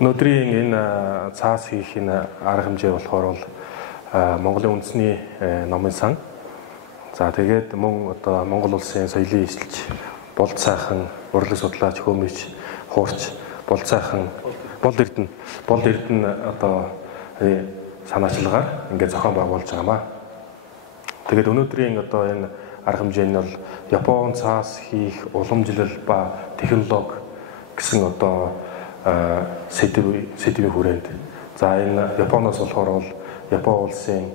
Өнөөдрийн энэ цаас хийх энэ арга хэмжээ болохоор бол Монголын үндэсний номын сан. За тэгээд мөн одоо Монгол улсын соёлын эзэлж, болд сайхан, урлаг судлаач, хөмөж, хуурч, болд сайхан, болд эрдэнэ одоо санаачлагаар ингээд зохион байгуулж байгаамаа. Тэгээд өнөөдрийн одоо энэ арга хэмжээ нь бол Япон цаас хийх уламжлал ба технологи гэсэн одоо сэдвийн хүрээнд. За энэ Японоос болохоор бол Япон улсын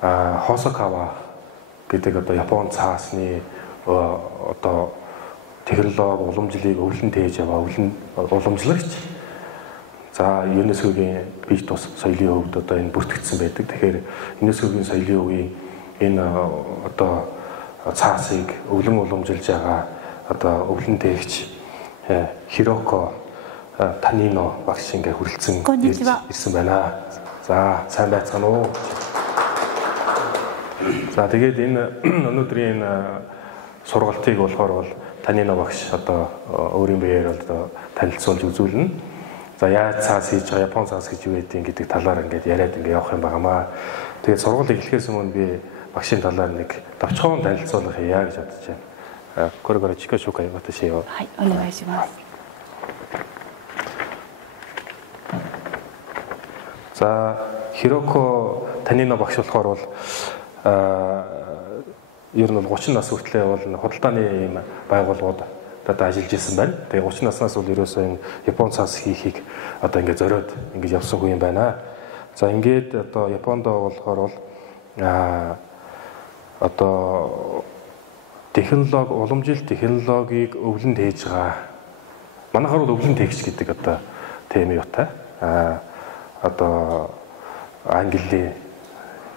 Хосокава гэдэг одоо Япон цаасны одоо технологи уламжлалыг өвлөн тээж яваа уламжлагч. За ЮНЕСКОгийн бие тус соёлын хөвд одоо энэ бүртгэгдсэн байдаг. Тэгэхээр ЮНЕСКОгийн соёлын үеийн энэ одоо цаасыг өвлөн уламжилж байгаа одоо өвлөн тээгч Хироко Танино багш ингээ хүрэлцэн ирсэн байна. За сайн байцгаана уу. За тэгээд энэ өнөөдрийн сургалтыг болохоор бол Танино багш одоо өөрийн биеэр одоо танилцуулж үзүүлнэ. За яаж цаас хийж байгаа, Япон цаас гэж юу гэдэг талаар ингээд яриад ингээ явах юм байнамаа. Тэгээд сургалт эхлэхээс өмнө би багшийн талаар нэг товчхон танилцуулах яа гэж бодож байна. これから自己紹介を私を。はい、お願いします。За Хироко Танино багш болохоор бол ер нь бол 30 нас хүртлээр бол худалдааны ийм байгууллагууд одоо ажиллаж ирсэн байна. Тэгээ 30 наснаас бол ерөөсөө энэ Япон цаас хийхийг одоо ингээд зориод ингэж явсан хүн юм байна. За ингээд одоо Япондоо болохоор бол одоо технологи уламжил технологиг өвлөн тээж байгаа. Манайхаар бол өвлөн тээгч гэдэг одоо тийм юутай. Одоо Английн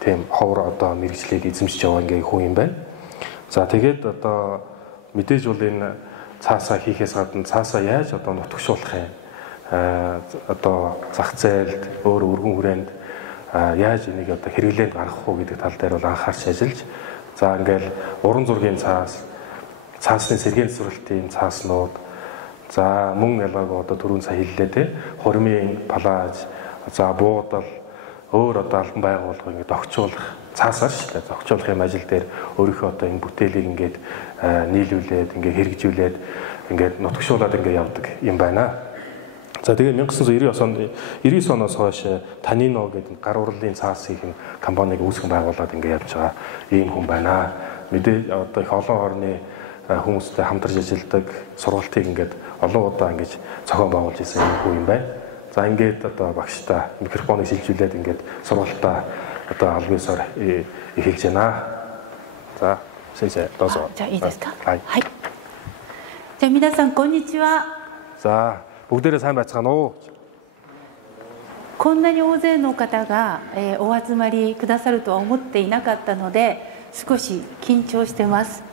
тийм ховор одоо мэрэгчлийг эзэмшиж яваа ингээ хүн юм байна. За тэгээд одоо мэдээж бол энэ цаасаа хийхээс гадна цаасаа яаж одоо нутагшуулах юм? Одоо зах зээлд өөр өргөн хүрээнд яаж энийг одоо хэрэглээнд гаргах уу гэдэг тал дээр бол анхаарч ажиллаж, за ингээл уран зургийн цаасны сэргээн зуралтын цааснууд, за мөн ялгааг одоо түрүүн сая хэллээ те, хурмын палаж, за буудал, өөр одоо албан байгууллага ингээд огцуулах, цаасаар шүү дээ, огцуулах юм ажил дээр өөрийнхөө одоо энэ бүтээлийг ингээд нийлүүлээд, ингээд хэрэгжүүлээд, ингээд нутагшуулаад ингээд явдаг юм байна. За тэгээ 1999 оноос хойш Танино гэдэг гар урлалын цаас хийх компаниг үүсгэн байгуулад ингээд явж байгаа ийм хүн байна. Мэдээ одоо их олон орны хүмүүстэй хамтарч ажилладаг, сургалтыг ингээд олон удаа ингэж зохион байгуулж ирсэн хүн юм байна. За ингээд одоо багштай микрофоныг шилжүүлээд ингээд сургалтаа одоо албаасаар эхэлж байна. За先生どうぞ。じゃあいいですか。はい。はい。じゃあ皆さんこんにちは。 За бүгдээрээ сайн байцгаана уу. こんなに大勢の方がお集まりくださるとは思っていなかったので少し緊張してます。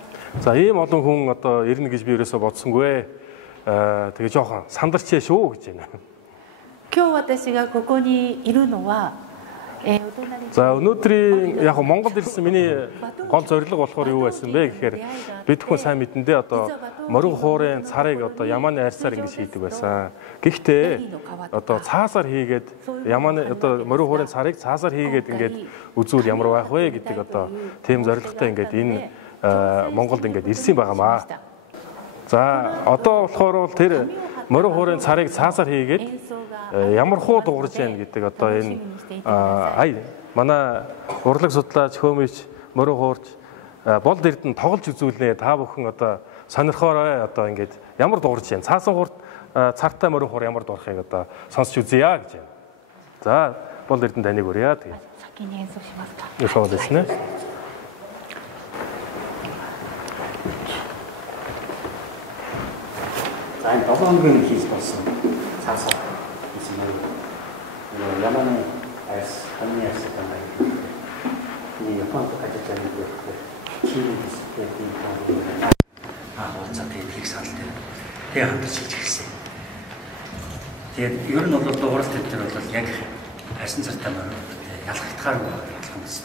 За ийм олон хүн одоо ирнэ гэж би ерөөсөө бодсонгүй. Тэгээ жоохон сандарчээ шүү гэж байна. 今日私がここにいるのは За өнөөдрийн яг Монгол ирсэн миний гол зорилго болохоор юу байсан бэ гэхээр бид хүн сайн мэдэндээ одоо морин хуурын царыг одоо ямааны арьсаар ингэж хийдэг байсан. Гэхдээ одоо цаасаар хийгээд ямааны одоо морин хуурын царыг цаасаар хийгээд ингээд үзүүл ямар байх вэ гэдэг одоо тийм зорилготой ингээд энэ Монголд ингээд ирсэн байгаамаа. За одоо болохоор тэр морин хуурын царыг цаасаар хийгээд ямар хуу дуурж яана гэдэг одоо энэ манай урлаг судлаач, хөмөж, морин хуурч, болд эрдэнэ тоглож үзүүлнэ. Та бүхэн одоо сонирхоорой одоо ингээд ямар дуурж яана. Цаасан хурд цартай морин хуур ямар дуурахыг одоо сонсч үзье гэж байна. За болд эрдэнэ таныг өрье тэгээ. 先に演奏しますか。そうですね。 За энэ 7 хоногийн хийж болсон цаасаа гэсэн нэг яманы айс хамгийн ястай байна. Нэг Японд ажиллаж байгаа нэг чинь дисциплин байна. За тэгээд их сал дээр тэг хамтарч хийж ирсэн. Тэгээд ер нь бол дууралт дээр бол яг хайсан цартай мөр ялгагдахаар байгаа юм байна.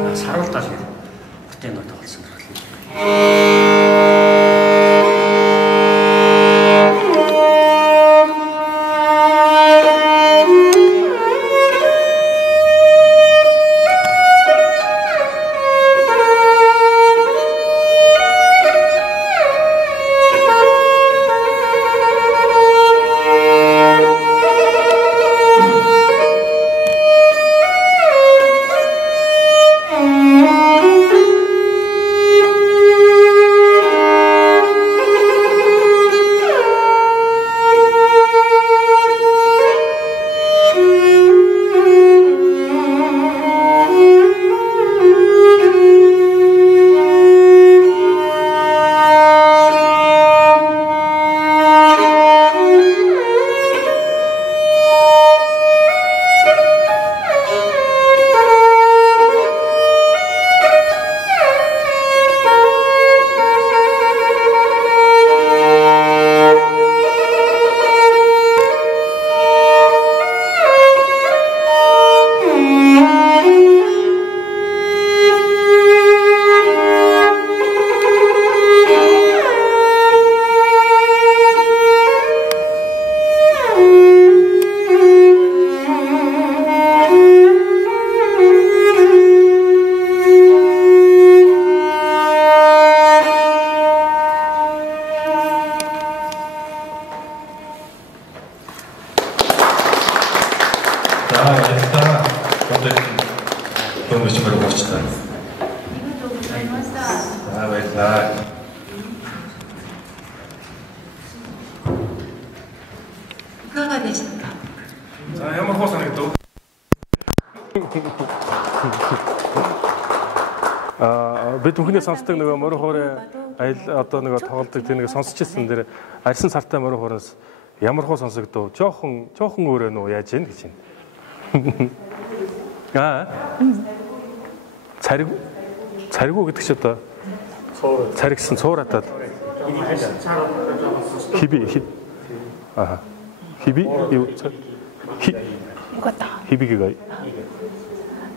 За саруултаа бүтээн нот болсон. баярлалаа. Томч мөр болчихлоо. Баярлалаа. За ямар хоо санагдав? Бид бүхний сонсдог нөгөө морин хоорын айл одоо нөгөө тоглолтыг тийм нэг сонсчихсан дээр арьсан сартай морин хоороос ямар хоо сонсогдов? Жохон өөрөө нөө яаж ийн гэж байна. Царигу гэдэг чи одоо царигсан цууратаад хиби хибигээ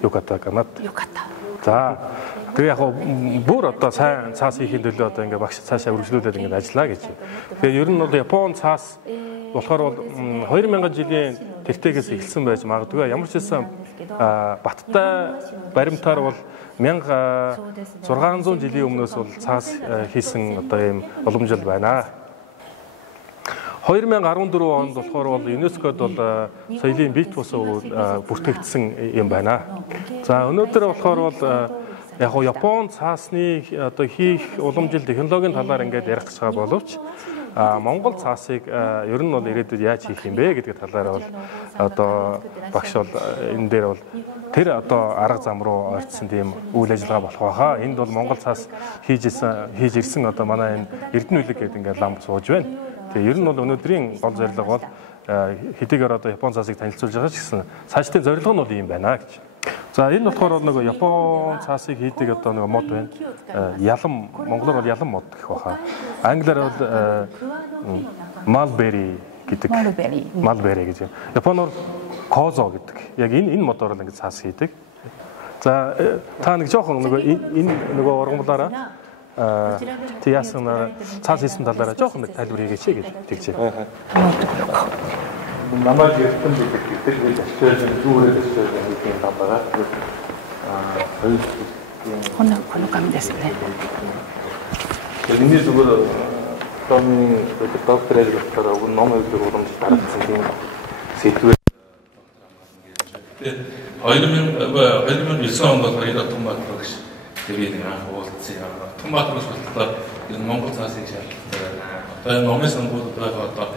юката канат за тэгээ яг бүр одоо сайн цаас хийхин төлөө одоо ингээ багш цаашаа үргэлжлүүлээд ингээ ажиллаа гэж. Тэгээ ер нь бол Япон цаас болохоор бол 2000 жилийн тэртегээс эхэлсэн байж магадгүй. Ямар ч хэлсэн Баттай баримтаар бол 1600 жилийн өмнөөс бол цаас хийсэн одоо ийм уламжлал байна. 2014 онд болохоор бол ЮНЕСКОд бол соёлын бит бус бүртгэгдсэн юм байна. За өнөөдөр болохоор бол яг нь Япон цаасны одоо хийх уламжил технологийн талаар ингээд ярих гэж байгаа боловч Монгол цаасыг ер нь бол ирээдүйд яаж хийх юм бэ гэдэг талаар бол одоо багш бол энэ дээр бол тэр одоо арга зам руу ойртсон тийм үйл ажиллагаа болох байхаа. Энд бол Монгол цаас хийж ирсэн одоо манай энэ Эрдэнэ үлэг гэдэг ингээд лам сууж байна. Тэгээ ер нь бол өнөөдрийн гол зорилго бол хэдийгээр одоо Япон цаасыг танилцуулж байгаа ч гэсэн цаашдын зорилго нь бол ийм байна гэж. За энэ болохоор нөгөө Япон цаасыг хийдэг одоо нөгөө мод байна. Ялам монголоор бол ялам мод гэх баха. Англиар бол Mulberry гэдэг. Mulberry гэж. Японоор Kozo гэдэг. Яг энэ модоор л ингэ цаас хийдэг. За та нэг жоохон нөгөө энэ нөгөө ургамлаараа тэг яасан цаас хийсэн талаараа жоохон нэг тайлбар хийгээч гэж тэгчээ. Намайг ертөм гэдэг л ашиглаж зүгээрээ ашиглаж байгаа юм байна. Хоног кам дэс нэ. Миний зүгээр томын докторыг болохоор уг номыг урамж дарагдсан тийм сэдвээр 2009 онд бол хоёроо Томбат багш тэгээд нэг анх уулзсан. Томбат багш болохоор энэ Монгол цаасыг шалгалдаг. Одоо энэ номын сонгуульд байгаа одоо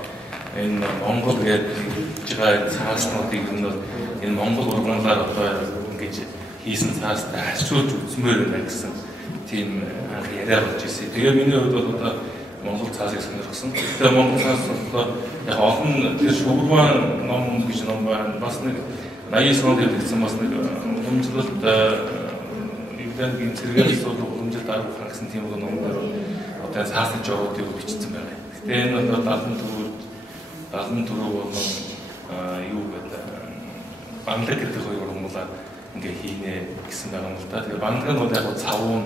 энэ Монгол гэдэг жигээ цааснуудыг энэ Монгол ургамлаар одоо ингэж хийсэн цаастай хашгирч үзмээр байна гэсэн тийм анх яриа болж ирсэн. Тэгээ миний хувьд бол одоо Монгол цаасыг сонирхсон. Тэгээ Монгол цаас болохоор яг олон тэр шугаман ном гэж ном байна. Бас нэг 80 онд явагдсан бас нэг уламжлалт юудан зэрэгээс уламжлалт арга гаргасан тийм нэг номдор одоо цаасны жогоодыг бичсэн байна. Тэгээ энэ одоо 74 болон юу гэдэг бандаг гэдэг хоёр уламжлалаар ингээ хийнэ гэсэн байгаа юм л да. Тэгээ бандаг нь яг цавуун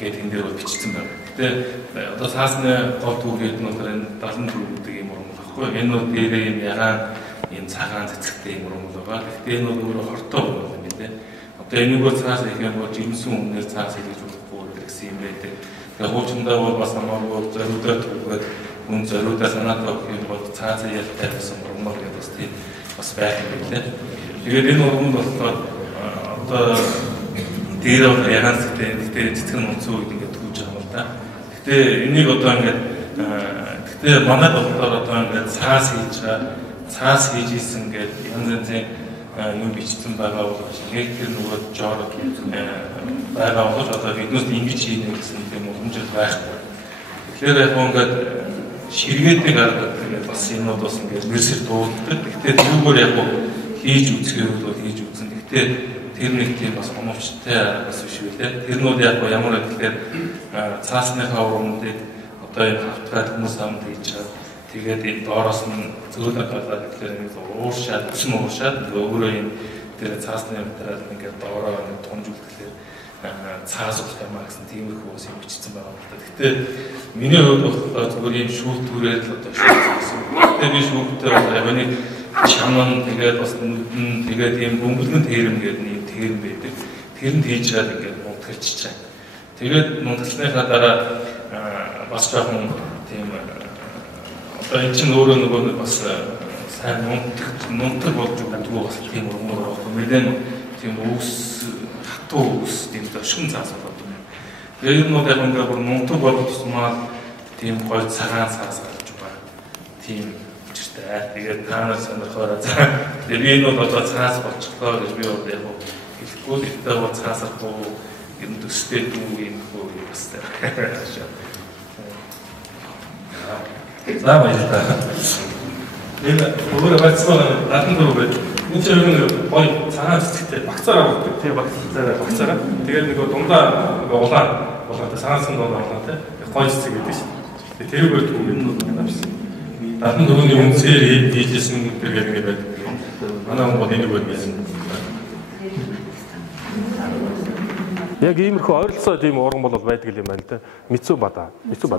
гэдэг энэ дээр бичсэн байна. Гэтэ одоо цаасны гол түүхийд нь одоо энэ 74 гэдэг юм уламжлал баггүй. Энэ бол дээрээ юм ягаан ийм цагаан цэцэгтэй юм уламжлал байгаа. Гэтэ энэ бол өөрөө хортой уламжлал юм дээ. Одоо энийг цаас их юм бол жимсэн өмнөөс цаас хийж болохгүй гэсэн юм байдаг. Тэгээ хуучиндаа бол бас хамаагүй зориудаар түлхээд хүн зориудаа санаатай өгөх юм бол цаасаа ялтай байсан уламжлал гэдэг бас тийм бас байх юм байна. Тэгээд энэ уламжлал болохоор одоо дээр бол ягаан цэцэг нь унцсан үед ингээд түүж байгаа юм да. Гэтэ энийг одоо ингээд гэтэ манай болохоор одоо ингээд цаас хийж ийсэн гэдэг янз янзын юм бичсэн байгаа бол яг тэр нөгөө жоор байгаа бол одоо биднээс ингэж хийнэ гэсэн тийм уламжлал байхгүй. Тэгэхээр яг ингээд ширгээдэг арга гэдэг бас юмуд бас ингээд мэрсэр дууддаг. Гэтэ тэрүүгээр яг хийж үзэхээр бол хийж үзэн. Гэтэ тэр нэг тийм бас оновчтой бас биш үлээ. Тэрнүүд яг ямар гэхээр цаасныхаа урамдыг одоо энэ хавтгаад хүмүүс амд хийж чад. Тэгээд энэ доороос нь зөөлөд болоод тэгэхээр нэг ууршаад, өөрөө энэ тэр цаасны материал ингээд доороо нэг томжуулдаг цаас болох юм а гэсэн тиймэрхүү ус юм бичсэн байгаа юм л да. Гэтэ миний хувьд бол зүгээр ийм шүүлтүүрээр л одоо шүүлтсэн. Гэтэ би шүүлтээр яг нэг чаман тэгээд бас нүдэн тэгээд ийм бөмбөлгөн тэрэм гэдэг нэг тэрэм байдаг. Тэрэнд хийж чад ингээд мунтгалчиж байгаа. Тэгээд мунтгалсныхаа дараа бас жоохон тийм одоо энэ чинь өөрөө нөгөө бас сайн нунтаг болж байгаа бас тийм өргөмөр байна. Мэдэн тийм ус хатуу ус тийм зөшгөн цаас болоод байна. Тэгээд энэ яг ингээд бүр нунтаг болж тусмаа тийм гой цагаан цаас гарч байгаа. Тийм учиртай. Тэгээд таанаас сонирхороо за. Тэгээд энэ бол одоо цаас болчихлоо гэж би бол яг хэлэхгүй л гэдэг бол цаасахгүй юм төстэй дүү юм хөө бас таашаа. За баярлалаа. Энэ өөрөө бацсан надан дөрөв байд. Энэ чинь нэг гой цагаан цэцэгтэй багцаараа болдог. Тийм багцаараа. Тэгээд нэг дундаа улаан цагаан дундаа улаан тий. Гой цэцэг гэдэг шүү. Тэгээд тэр бүрт энэ нь авсан. Надан дөрөвний үнсээр хийжсэн гэдэг ингэ байдаг. Манай хүн бол энийг байсан. Яг иймэрхүү ойролцоо тийм уран бол байдаг юм байна л да. Мицубата гэдэг.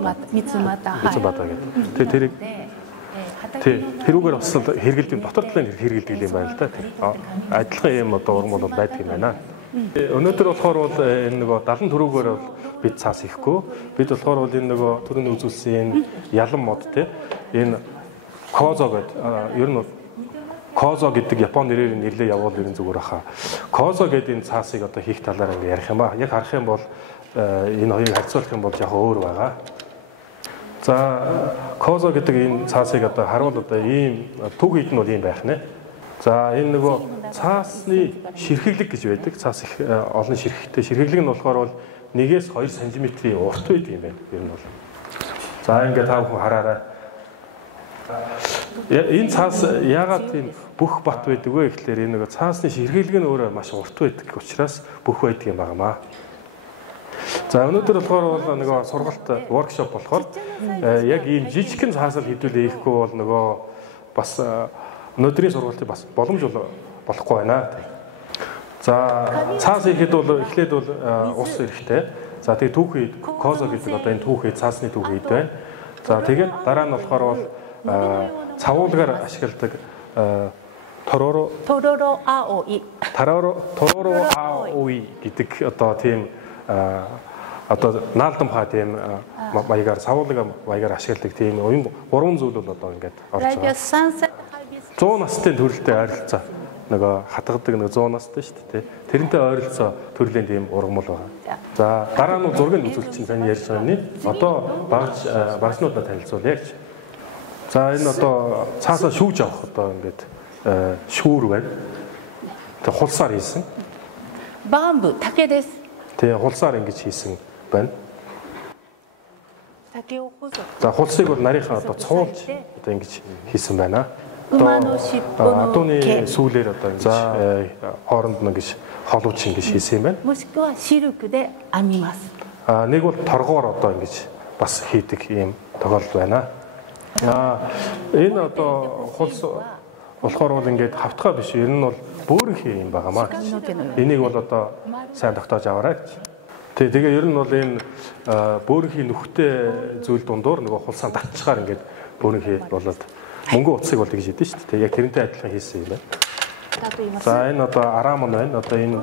Тэгээ тэрүүгээр бас хэрэгэлдэг дотор талын хэрэгэлдэг юм байна л да. Адилхан юм одоо уран бол байдаг юм байна. Өнөөдөр болохоор бол энэ нөгөө 70 төрүүгээр бол бид цаас ихгүй. Бид болохоор бол энэ нөгөө төрөний үзүүлсэн ялан мод те энэ козо гэдэг ер нь козо гэдэг Японы нэрээр нэрлээ явуул ерэн зүгээр хаа. Козо гэдэг энэ цаасыг одоо хийх талаар ингэ ярих юм ба. Яг харах юм бол энэ хоёрыг харьцуулах юм бол яг өөр байгаа. За козо гэдэг энэ цаасыг одоо харуул одоо ийм төг хід нь бол ийм байх нэ. За энэ нөгөө цаасны ширхэглэг гэж байдаг. Цаас их олон ширхэгтэй. Ширхэглэг нь болохоор бол 1-2 см-ийн урт байдаг юм байна. Ер нь бол. За ингээд та бүхэн хараарай. Энэ цаас яагаад тийм бүх бат байдаг вэ гэхлээр энэ нэг цаасны ширхэглэг нь өөрөө маш урт байдаг учраас бүх байдаг юм байнамаа. За өнөөдөр болохоор бол нөгөө сургалт воркшоп болохоор яг ийм жижигхэн цаасаар хэдүүлээ хийхгүй бол нөгөө бас өнөөдрийн сургалтыг бас боломж болохгүй байна. За цаас хийхэд бол эхлээд бол ус эрэхтэй. За тэгээ түүхий козо гэдэг одоо энэ түүхий цаасны түүхий байна. За тэгээд дараа нь болохоор бол цавуулгаар ашигладаг торoro аoi гэдэг одоо тийм одоо наалдан паа тийм маягаар цавуулга маягаар ашигладаг тийм оюун гурван зүйл бол одоо ингээд орж байгаа. 100 настай төрөлтэй ойролцоо нөгөө хатгадаг нэг 100 настай шүү дээ. Тэрнтэй ойролцоо төрлийн тийм ургамал байгаа. За дараа нь зургийг үзүүлчих тань ярьж байгаа нь одоо багшнуудад танилцуул ярьж. За энэ одоо цаасаа шүүж авах одоо ингээд шүүр байна. Тэг хулсаар хийсэн. Бамбу таке дэс. Тэг хулсаар ингэж хийсэн байна. За хулсыг бол нарийнхаа одоо цуулж одоо ингэж хийсэн байна. Атууны сүүлээр одоо ингэж хооронд нь ингэж холууч ингэж хийсэн юм байна. Мошкуа ширүк дэ амимас. Нэг бол торгоор одоо ингэж бас хийдэг ийм тохиолдол байна. Энэ одоо хулс болохоор бол ингээд хавтгай биш. Ер нь бол бөөрийнхээ юм байгаамаа. Энийг бол одоо сайн тогтоож аваарай гэж. Тэгээ ер нь бол энэ бөөрийнхээ нүхтэй зүйл дундуур нөгөө хулсаан татчихаар ингээд бөөрийнхээ болоод мөнгө утсыг бол тэгж хийдэж шүү дээ. Яг тэрнтэй адилхан хийсэн юм байна. За энэ одоо арамн байна. Одоо энэ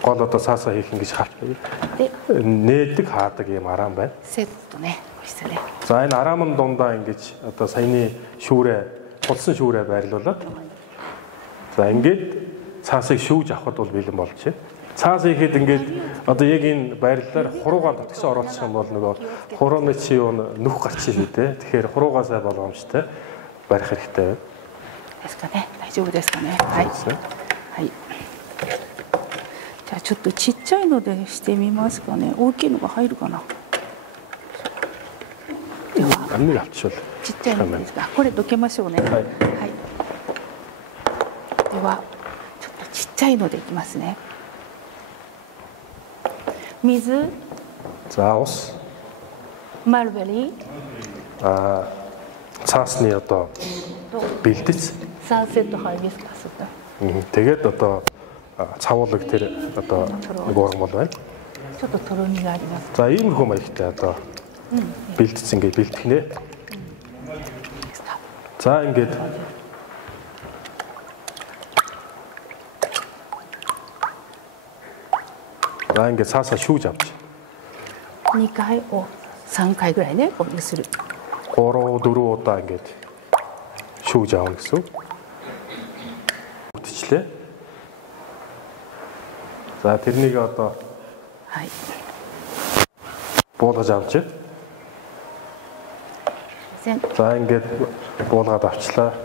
гол одоо цаасаа хийх ингэж нээдэг хаадаг юм арам байна. За энэ арамн дундаа ингэж одоо саяны шүүрээ хулсан шүүрээ байрлуулад за ингээд цаасыг шүүж авахд бол бэлэн болж байна. Цаас ихэд ингээд одоо яг энэ байрлалаар хуруугаа дотгошоо оруулах юм бол нөгөө хурууны чи нүх гарч шүү дээ. Тэгэхээр хуруугаа сайн болгоомжтой барих хэрэгтэй байна. Эскане. Дайжуу дэскане. Хай. Хай. じゃあちょっとちっちゃいのでしてみますかね。大きいのが入るかな。ではちっちゃいのですか。これどけましょうね。はい。はい。ではちょっとちっちゃいのでいきますね。水。За ус. Марбери. Цаасны одоо бэлдэц. Сансет хайвискас одоо. Тэгээд одоо цавуулаг тэр одоо нэг ургамал байна. ちょっととろみがあります。 За ийм хөө маягтай одоо бэлдэц ингээд бэлдэх нэ. За ингээд ингээд цаасаа шүүж авч. 2回を3回ぐらいねこうする。 3 4 удаа ингээд шүүж аавна гэсэн үг. Бүтчлээ. За тэрнийг одоо буулгаж авч. За ингээд буулгаад авчлаа.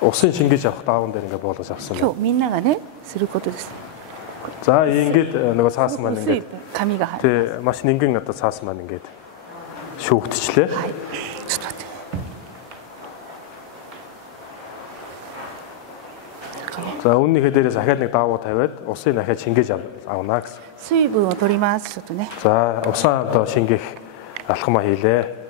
Усын шингээж авах даавн дээр ингээд буулгаж авсан байна. 今日みんながねすることです。 За ингээд нөгөө цаасан маань ингээд тий маш нэгэн одоо цаасан маань ингээд шүүгдчихлээ. はい。ちょっと待って。 За үүнийхээ дээрээс ахаад нэг даавуу тавиад усыг дахиад шингээж авна гэсэн. 水分を取ります。ちょっとね。 За усаа одоо шингээх алхмаа хийлээ.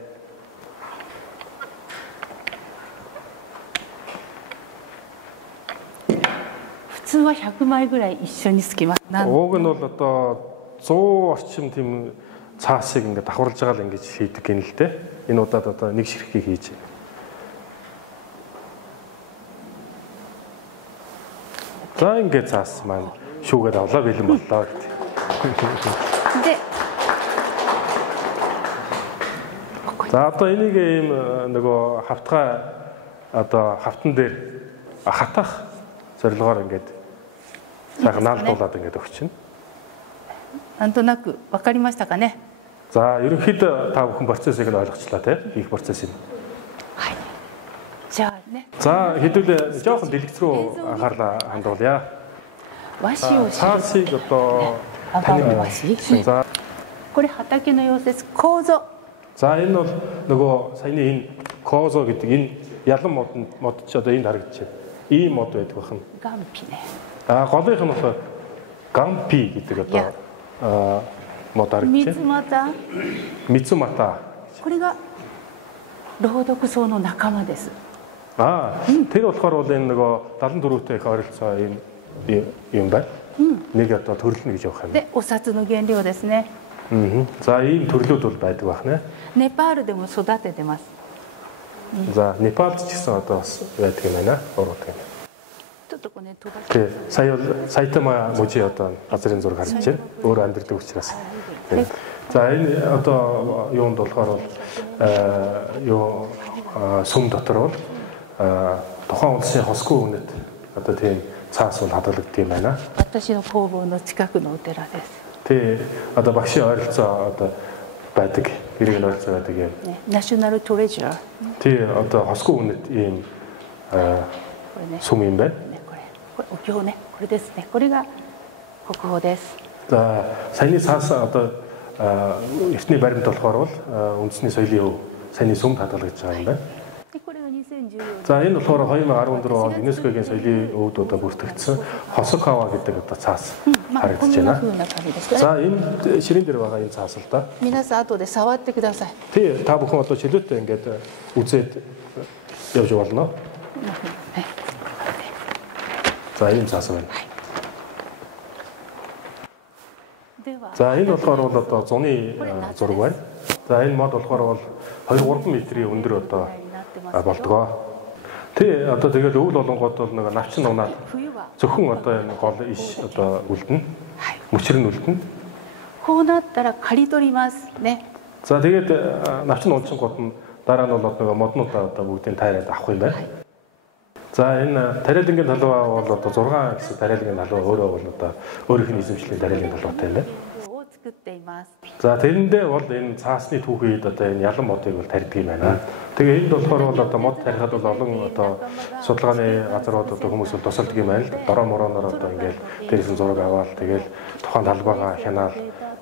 普通は100枚ぐらい一緒につきます。 Ууг нь бол одоо 100 орчим тийм цаасыг ингээд давхарлаж байгаа л ингэж хийдэг гин л дээ. Энэ удаад одоо нэг ширхгийг хийж байна. За ингээд цаас маань шүүгээд авлаа бэлэн боллоо гэдэг. で、 За одоо энийг ийм нөгөө хавтгай одоо хавтан дээр хатах зорилгоор ингээд сайхан наалдуулаад ингээд өгч чинь. なんとなくわかりましたかね。 За ерөнхийдөө та бүхэн процессыг нь ойлгочлаа тий хийх процессыг. はい。じゃあね。 За хэдүүлээ жоохон дэлгэц рүү анхаарлаа хандуулъя. 和紙を敷く。 цаасыг одоо 和紙。 за これ畑の様子です。構造。 за энэ бол нөгөө саяны энэ козо гэдэг энэ ялан мод ч одоо энд харагдаж байна. Ийм мод байдаг бахан. ガンピね。 Голынх нь болохоор гампи гэдэг одоо мод харагдаж байна. 水俣。 Мицумата. これが朗読草の仲間です。 Тэр болохоор бол энэ нөгөө 74-тэй их ойролцоо юм байна. Нэг одоо төрлөнө гэж явах юм. で、お札の原料ですね。 За ийм төрлүүд бол байдаг байх нэ. ネパールでも育ててます。 За Непалд ч гэсэн одоо бас байдаг юм байна. Уруудаг юм. ちょっとこれね飛ばし Тий, сая бол Сайтама мужи одоо газрын зураг харж байна. Өөр амьдрал учраас. За энэ одоо юунд болохоор бол юу сүм дотор бол тухайн улсын хосгүй үнэт одоо тийм цаас бол хадгалагддаг юм байна. 私の工房の近くのお寺です。 Тий, одоо багшийн ойролцоо одоо байдаг. Хэрэг ойролцоо байдаг юм. ね、ナショナルトレジャー。 Тий, одоо хосгүй үнэт ийм これね。 сүм юм байна. ね、これお経ね。これですね。これが国宝です。 За саяны цаас одоо эртний баримт болохоор бол үндэсний соёлын өв саяны сүмд хадгалагдж байгаа юм байна. でこれが2014年。 За энэ болохоор 2014 онд ЮНЕСКОгийн соёлын өвд одоо бүртгэгдсэн Хосокава гэдэг одоо цаас харагдаж こんな байна. 風な感じですね。 За энэ ширэн дээр байгаа энэ цаас л да. 皆さん後で触ってください。 Тий, та бүхэн одоо чөлөөтэй ингээд үзээд явж болно. ね。 За энэ цаас байна. では。 За энэ болохоор бол одоо зуны зураг байна. За энэ мод болохоор бол 2-3 метрийн өндөр одоо болдгоо. Тий, одоо тэгэл өвөл болонгууд бол нэг навчин унаад 冬は зөвхөн одоо энэ гол иш одоо үлдэнэ. Мөчр нь үлдэнэ. こうなったら刈り取りますね。 За тэгээд навчин унчингууд нь дараа нь бол нөгөө моднуудаа одоо бүгдийг тайраад авах юм байна. За энэ тариалангийн талбай бол одоо 6 гэсэн тариалангийн талбай өөрөө бол одоо өөрийнх нь эзэмшлийн тариалангийн талбайтай юм байна. を作っています。 За тэрэндээ бол энэ цаасны түүхийд одоо энэ ялан модыг бол тарьдаг юм байна. Тэгээ энд болохоор бол одоо мод тарихад бол олон одоо судалгааны газрууд одоо хүмүүс бол тусалдаг юм байна л. Дороо морооноор одоо ингээл дээрээс нь зураг аваад тэгэл тухайн талбайгаа хянаал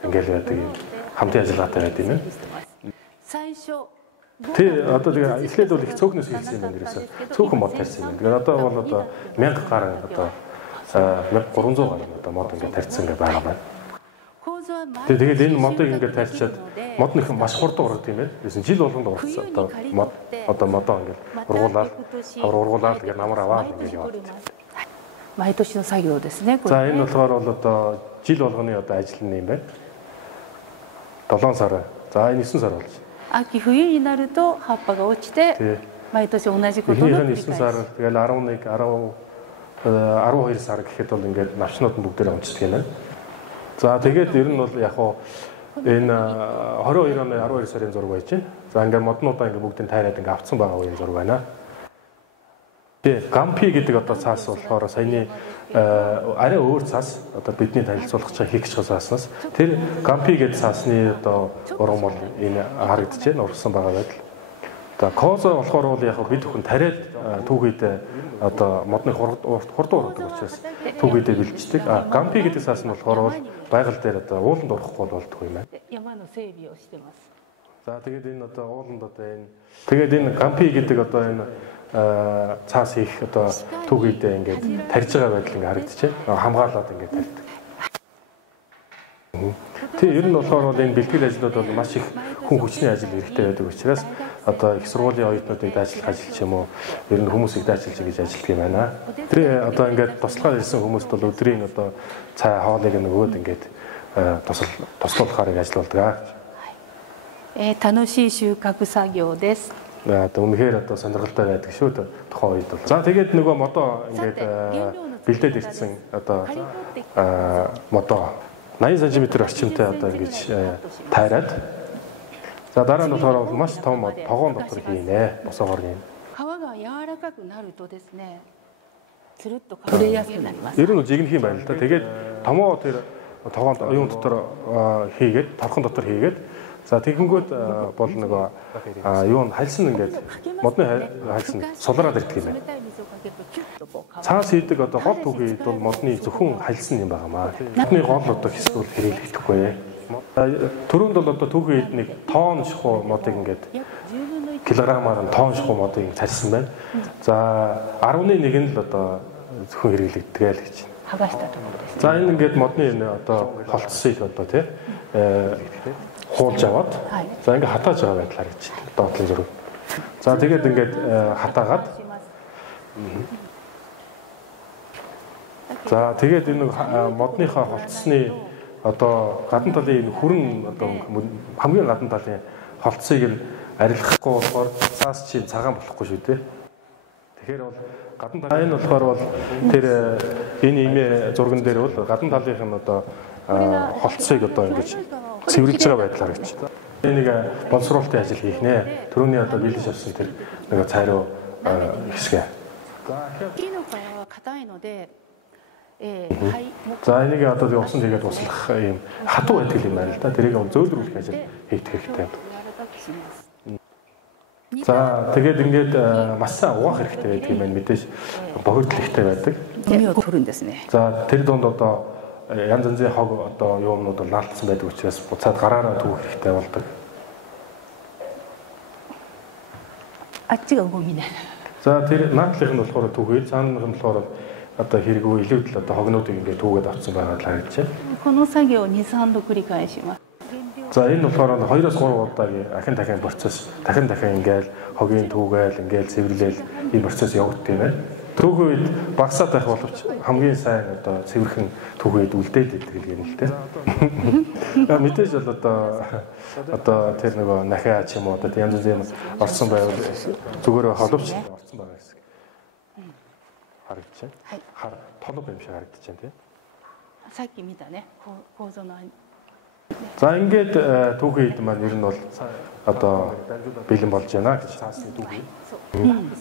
ингээл байдаг юм. Хамтын ажиллагаатай байдаг юм байна. 最初 Тий, одоо тэгээ эхлээд бол их цөөхнөөс хийсэн юм байна дээрээс. Цөөхөн мод тарьсан юм. Тэгээд одоо бол одоо 1000 гаруй одоо 1300 гаруй одоо мод ингээд тарьсан ингээд байгаа байна. 構造は毎 Тэгээд энэ модыг ингээд тарьчаад мод нь их маш хурдан ургадаг юм байна. Тэгсэн жил болгонд ургацсан одоо модоо ингээд ургуулаад ургуулаад тэгээд намар аваад ингээд яваад. 毎年の作業ですね。こ За れ энэ ね。 болохоор бол одоо жил болгоны одоо ажил юм байна. 7 сар. За энэ 9 сар болж. 秋冬になると葉っぱが落ちて Тий. 毎年同じことの Эхнийх 繰 нь り 9 返 сар, し。 тэгэл 11, 12 сар гэхэд бол ингээд навчнууд нь бүгдээрээ унцдаг юм байна. За тэгээд ер нь бол яг хуу Энэ 22 оны 12 сарын зураг байж байна. За ингээд моднуудаа ингээд бүгдийг тайраад ингээд авцсан байгаа үеийн зураг байна. Тэгээ гампи гэдэг одоо цаас болохоор саяны арай өөр цаас одоо бидний танилцуулах чаа хийх цааснаас тэр гампи гэдэг цаасны одоо уран бол энэ харагдаж байна, урсан байгаа байдал. За козо болохоор бол яг бид хүн тариад түүхийд одоо модны хурдан ургадаг учраас түүхийдээ бэлддэг. Гампи гэдэг цаас нь болохоор бол байгаль дээр одоо ууланд урахгүй болдгоо юм байна. За тэгээд энэ одоо ууланд одоо энэ тэгээд энэ гампи гэдэг одоо энэ цаас хийх одоо түүхийдээ ингээд тарьж байгаа байдал ингээд харагдаж байна. Хамгаалаад ингээд тарьдаг. Тэг ер нь болохоор бол энэ бэлтгэл ажлууд бол маш их хүн хүчний ажил хэрэгтэй байдаг учраас одоо их сургуулийн оюутнуудыг дайчлах ажил ч юм уу ер нь хүмүүсийг дайчилж гэж ажилладаг юм байна. Тэр одоо ингээд туслахаар ирсэн хүмүүст бол өдрийн одоо цай хоолыг нөгөөд ингээд туслуулахаар ажилладаг. 楽しい収穫作業です。 Үнэхээр одоо сонирхолтой байдаг шүү дээ тухайн үед бол. За тэгээд нөгөө модоо ингээд бэлдээд ирсэн одоо модоо 80 см орчимтай одоо ингэж тайраад. За дараа нь болохоор маш том тогоон дотор хийнэ. Босоогоор хийнэ. 皮が柔らかくなるとですね、つるっとかぶれやすくなります。 Ер нь жигнэх юм байна л да. Тэгээд томоо тэр тогоонд оюун дотор хийгээд, торхон дотор хийгээд за тэгэнгүүт бол нөгөө юу н хальсан ингээд модны хальсан сулраад ирдэг юм байна. Цаас хийдэг одоо гол түүхийд бол модны зөвхөн хальсан юм байнамаа. Модны гол одоо хэсэг бол хэрэглэгдэхгүй. Төрөнд бол одоо түүхийд нэг тоон шахуу модыг ингээд килограммаар нь тоон шахуу модыг царсан байна. За 11 нь л одоо зөвхөн хэрэглэгддэг л гэж. За энэ ингээд модны одоо холцсыг одоо тий хуулж аваад за ингээд хатааж байгаа байдлаар гэж доотлон зураг. За тэгээд ингээд хатаагаад за тэгээд энэ модныхаа холцсны одоо гадна талын энэ хүрэн одоо хамгийн гадна талын холцсыг нь арилгахгүй болохоор цаас чинь цагаан болохгүй шүү дээ. Тэгэхээр бол гадна талын энэ болохоор бол тэр энэ имээ зурган дээр бол гадна талынх нь одоо холцсыг одоо ингэж цэвэрлж байгаа байдлаар гэж. Энийг боловсруулалтын ажил хийх нэ. Төрөний одоо бэлдэж авсан тэр нэг цайруу хэсгээ. За энийг одоо усан тэгээд туслах юм хатуу байдаг юм байна л да. Тэрийг зөөлрүүлэх ажил хийх хэрэгтэй юм. За тэгээд ингээд маш сайн угаах хэрэгтэй байдаг юм байна. Мэдээж бохирдол ихтэй байдаг. За тэр донд одоо янз янзын хог одоо юмнууд бол наалтсан байдаг учраас буцаад гараараа түүх хэрэгтэй болдог. За тэр наатлынх нь болохоор түүхээр цаанах нь болохоор одоо хэрэггүй илүүдл одоо хогнуудыг ингээд түүгээд авсан байгаа л харагдаж байна. За энэ болохоор 2-3 удаагийн ахин дахин процесс дахин ингээл хогийн түүгээл ингээл цэвэрлээл энэ процесс явагддаг юм байна. Түүх үед багсаад байх боловч хамгийн сайн одоо цэвэрхэн түүх үед үлдээд идэг юм л дээ. Мэдээж бол одоо тэр нөгөө нахиа ч юм уу одоо янз бүрийн орсон байвал зүгээр холовч орсон байгаа гэсэн. Харагдаж байна. Хар толгой юм шиг харагдаж байна тийм. Саки митаね. За ингээд түүхийд маань ер нь бол одоо бэлэн болж байна гэж цаасны түүхий.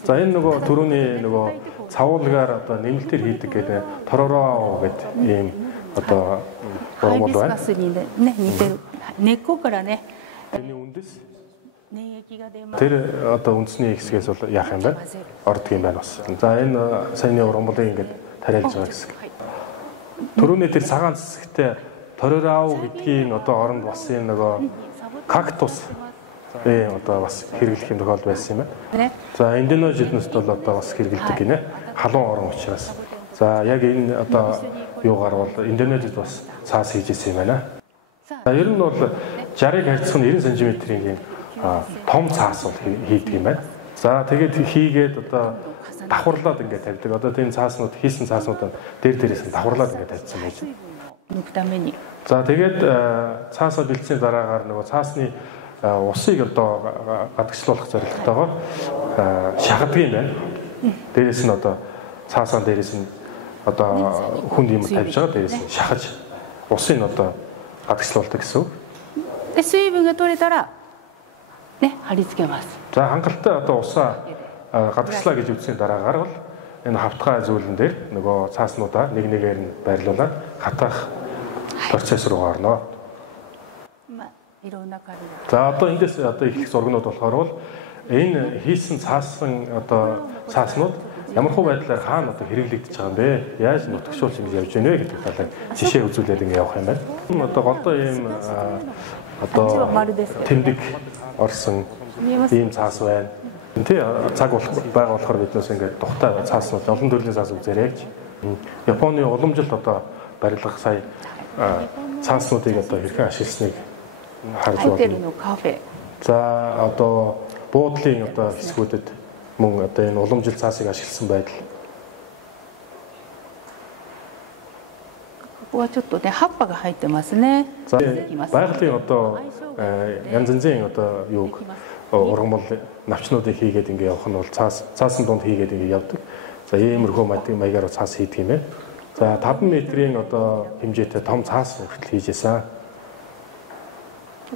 За энэ нөгөө түрүүний нөгөө цавуулгаар одоо нэмэлтээр хийдэг гэдэг торороо гэдэг ийм одоо уран байна. Тэний үндэс тэр одоо үндэсний хэсгээс бол яах юм бэ? Ордог юм байна бас. За энэ саяны уран болыг ингээд тариалж байгаа хэсэг. Түрүүний тэр цагаан цэцэгтэй торороо гэдгийн одоо оронд бас энэ нөгөө кактус одоо бас хэрэглэх юм тохиолдол байсан юм байна. За Индонезиэд бол одоо бас хэрэглэдэг гинэ. Халуун орон учраас. За яг энэ одоо юугаар бол Индонезиэд бас цаас хийж ирсэн юм байна. За ер нь бол 60-ыг харьцах нь 90 см-ийн том цаас бол хийдэг юм байна. За тэгээд хийгээд одоо давхарлаад ингээд тавьдаг. Одоо тийм цааснууд хийсэн цааснууд дээрээс нь давхарлаад ингээд тавьсан байж. За тэгээд цаасаа бэлдсэний дараагаар нөгөө цаасны усыг одоо гадагшлуулах зорилготойгоор шахадаг юм байна. Дээрээс нь одоо цаасаа дээрээс нь одоо хүнд юм тавьж байгаа дээрээс нь шахаж усыг одоо гадагшлуулдаг гэсэн үг. で水分が取れたらね貼り付けます。 За хангалттай одоо усаа гадагшлаа гэж үзсний дараагаар бол энэ хавтгай зүйлэн дээр нөгөө цааснуудаа нэг нэгээр нь байрлуулад хатаах процесс руу орно. まあいろんなカビが。 За одоо эндээс одоо их зургнууд болохоор бол энэ хийсэн цаасан одоо цааснууд ямар хөө байдлаар хаана одоо хэрэглэгдэж байгаа юм бэ? Яаж нутагшуулж ингэж явж байна вэ гэдэг талаар жишээ үзүүлээд ингэ явах юм байна. Одоо голдоо ийм одоо тэмдэг орсон ийм цаас байна. Тэ цаг байгаа болохоор биднээс ингээд тухтай цааснууд олон төрлийн цаас үзээрэй гэж. Японы уламжилт одоо барилга сая цааснуудыг одоо хэрхэн ашигласныг харж байна. За одоо буудлын одоо хэсгүүдэд мөн одоо энэ уламжил цаасыг ашигласан байдал. ここはちょっとね葉っぱが入ってますね。 За байгалийн одоо янз янзын одоо юуг ургамал навчнуудыг хийгээд ингэ явах нь бол цаасан дунд хийгээд ингэ явдаг. За иймэрхүү маягаар цаас хийдэг юм байна. За 5 метрийн одоо хэмжээтэй том цаас хүртэл хийж байсан.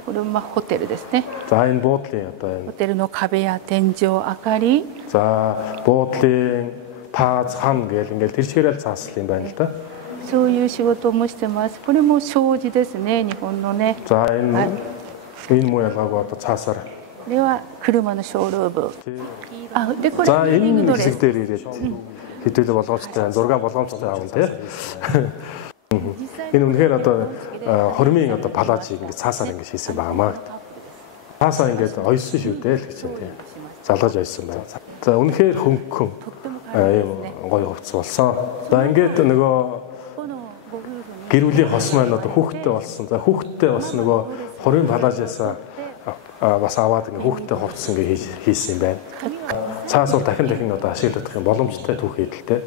これはホテルですね。 За энэ буудлын одоо энэ ホテルの壁や天井、明かり。 За буудлын тааз хам гэл ингээл тэр чигээрэл цааслал юм байна л да. そういう仕事もしてます。これも障子ですね、日本のね。 За энэ муу ялгаагүй одоо цаасаар. これは車のショールーム。あ、でこれ За リビン энэ グドレ хэсэг ス。 дээр ирээд хэдүүлээ болгоомжтой зураг болгоомжтой аав тий. Энэ үнэхээр одоо хормын одоо палажийг ингэ цаасаар ингэ хийсэн байгаамаа. Цаасаа ингэ ойсон шүү дээ л гэж тий. Залгаж ойсон байна. За үнэхээр хөнгөн гоё хувцас болсон. За ингээд нөгөө гэр бүлийн хос маань одоо хүүхдтэй болсон. За хүүхдтэй бас нөгөө хормын палажаасаа бас аваад ингэ хүүхдтэй хувцас ингэ хийсэн юм байна. Цаас бол дахин одоо ашиглах юм боломжтой түүх хийдэлтэй.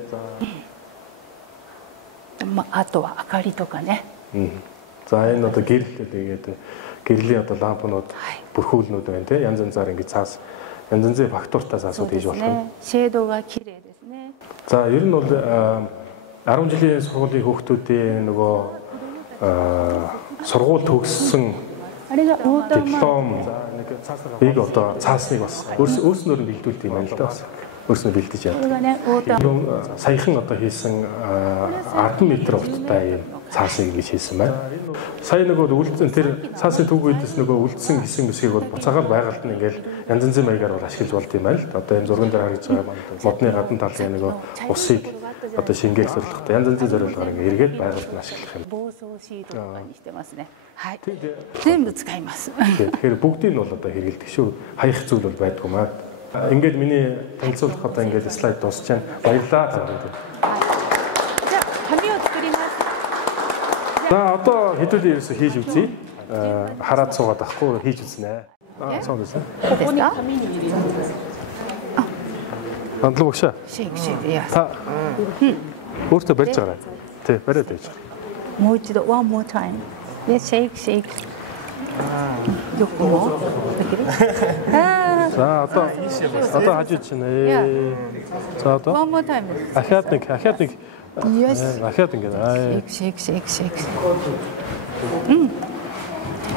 あとは明かりとかね。 За энэ одоо гэрэл тэгээд гэрлийн одоо лампнууд бүрхүүлнүүд байна те янз янзаар ингэ цаас янз янзын фактуртай цаасууд хийж болох юм. シェードが綺麗ですね。 За ер нь бол 10 жилийн сургуулийн хүүхдүүдийн нөгөө сургууль төгссөн あれがウォーターマーク。 диплом бийг одоо цаасныг бас өөрснөөр нь бэлдүүлдэг юм байна л да бас. Өөрснөө бэлдэж こ яа. れがねウォーター。 Саяхан одоо хийсэн 10 метр урттай юм цаасыг ингэж хийсэн байна. Сая нөгөө үлдсэн тэр цаасын түүхүйдээс нөгөө үлдсэн хэсэг мэсгийг бол буцаагаад байгальд нь ингээл янз янзын маягаар бол ашиглаж болд юм байна л. Одоо энэ зурган дээр харагдж байгаа модны гадна талын нөгөө усыг одоо шингээх зорилготой янз янзын зорилгоор ингээ эргээд байгальд нь ашиглах юм. 防草シートとかにしてますね。はい。全部使います。 Тэгэхээр бүгдийг нь бол одоо хэрэгэлдэг шүү. Хаях зүйл бол байдгүй маа. Ингээд миний танилцуулах одоо ингээд слайд дуусч байна. Баярлалаа та бүхэнд. じゃあ紙を作ります。 За одоо хэдүүлээ ерөөсө хийж үзье. Хараад суугаад ахгүй хийж үзнэ.そうですね. ここに紙。 Хандлага багшаа. シェイクシェイク。いや。 Та өөртөө барьж байгаа. Тий, бариад байж байгаа. もう一度 one more time。でシェイクシェイク。横も。できる？ああ。 За одоо хажууд чинь. За одоо. One more time。 Ахаад нэг Yes。 ахаад ингэ.シェイクシェイクシェイクシェイク。うん。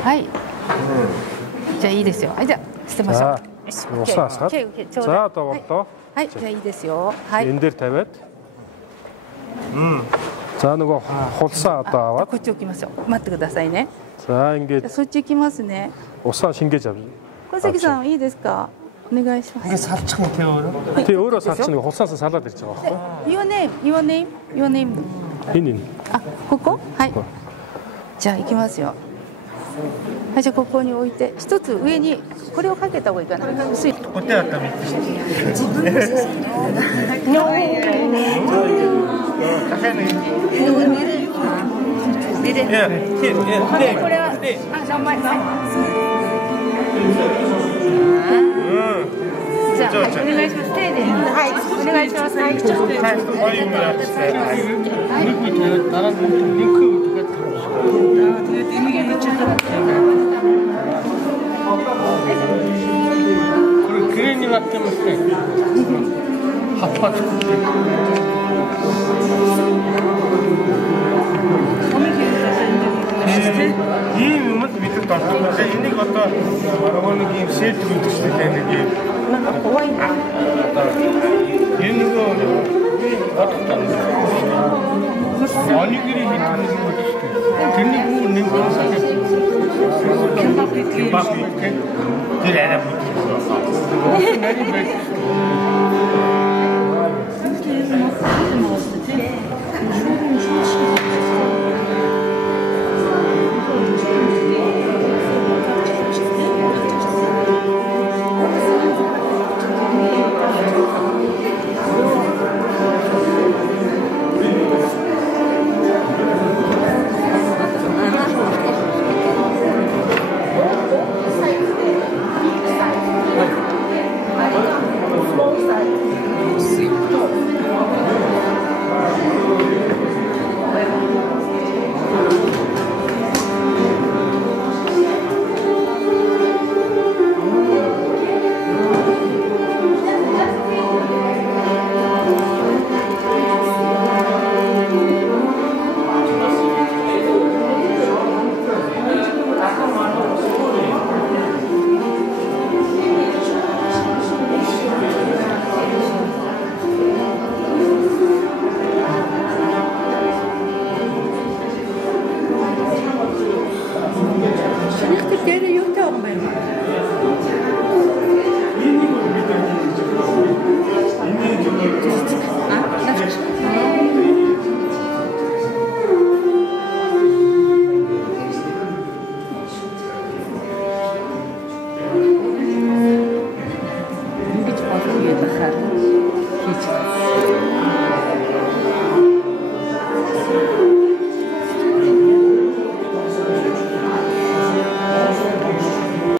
はい。じゃあいいですよ。はいじゃあ捨てましょう。 Усаасгаад. За одоо боллоо. はいじゃあいいですよ。はい。 Энэ дээр тавиад. За нөгөө хулсаа одоо аваад. こっち置きますよ。待ってくださいね。 За ингээд そっち行きますね。 усаа шингээж авна. 小関さんいいですか？お願いします。 살짝 태워요. Тий өөрөө салч нэг хулсаасаа салаад ирж байгаа байхгүй. Your name, your name, your name. Энэ. あ、ここ？はい。じゃあ行きますよ。はい、じゃあここに置いて一つ上にこれをかけた方がいいかな。薄い。 어때 아까これは名前。じゃあお願いします。手で。はい。お願いします。はい。 그랜이 났다면서 핫팟 너무 재밌었어요. ийм юмд бидэд болдог. Энийг одоо нөгөө нэг юм шийдэл гэдэг чинь нэг юм. Одоо энэ нөгөө онигри хийх нэг юм шүү дээ. Тэрний бүр нэг бах хийх тэр арай бүдүүр. Нарийн байх. Ингэж болох юм байна.